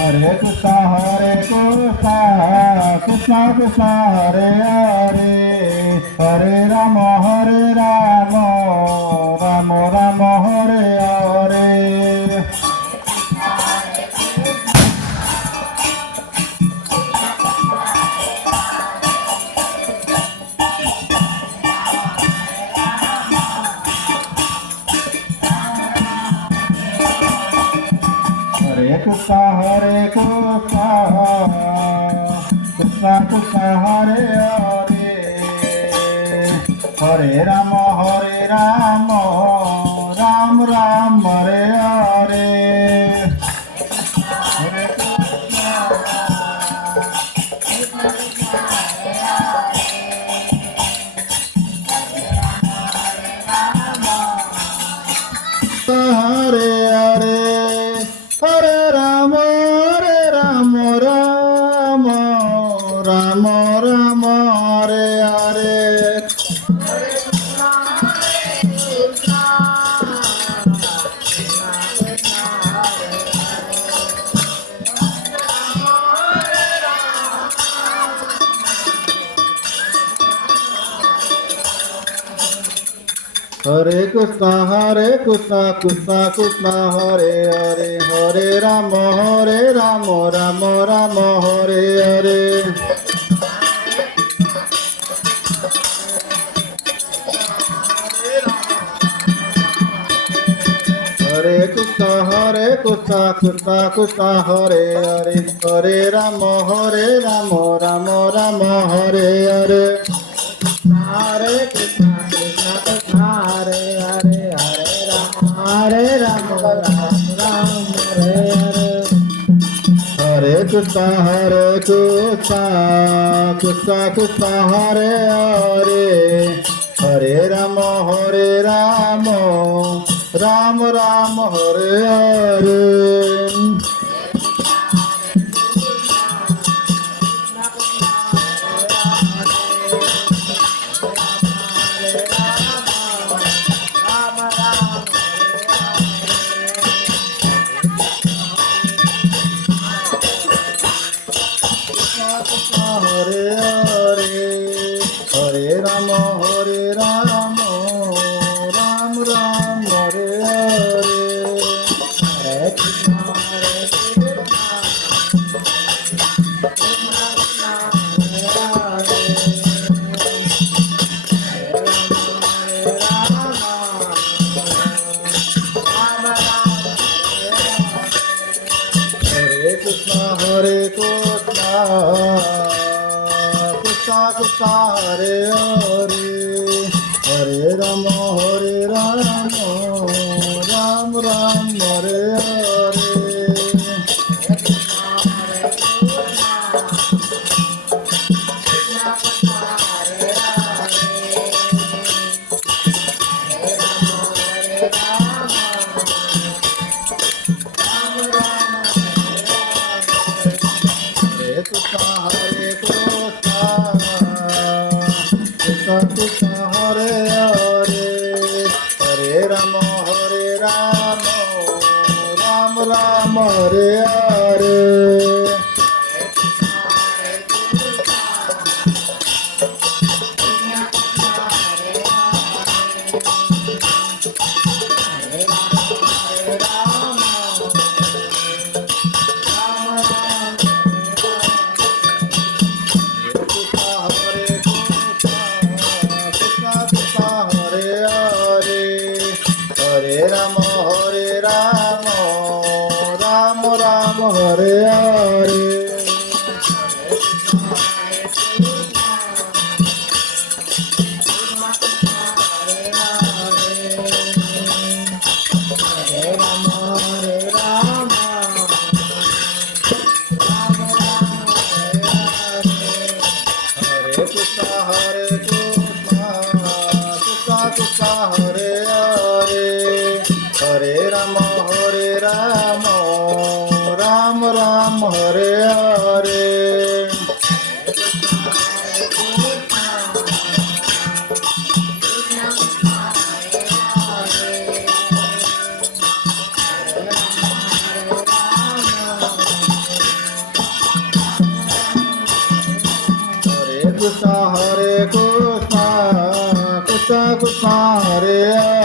Hare Krishna, Krishna Krishna, Hare Hare, Hare Rama, Rama Rama, Hare Hare. Hare Krishna, Krishna Krishna, Hare Hare, Hare Rama, Rama Rama, Hare Hare. Hare Hare Hare, Hare Rama, Rama Rama, Hare Hare. Hare Krishna, Krishna Krishna, Hare Hare, Hare Rama, Rama Rama, Hare Hare. Hare Krishna, Krishna Krishna, Hare Hare, Hare Rama, Rama Rama, Hare Hare. Hare Krishna, Krishna Krishna, Hare Hare, Hare Rama, Rama Rama, Hare Hare. Hare Krishna, Krishna Krishna, Hare Hare, Hare Rama, Rama Rama, Hare Hare. Hare Hare, Hare Rama, Rama Rama, Hare Hare. Hare Krishna, Hare Krishna, Krishna Krishna, Hare Hare, Hare Rama, Rama Rama, Hare Hare. Hare Krishna, Krishna Krishna, Hare Hare, Hare Rama, Rama Rama, Hare Hare. Hare Rama, Rama Rama, Hare Hare. Hare Krishna, Krishna Krishna, Hare Hare, Hare Rama, Rama Rama, Hare Hare. Krishna Hare Hare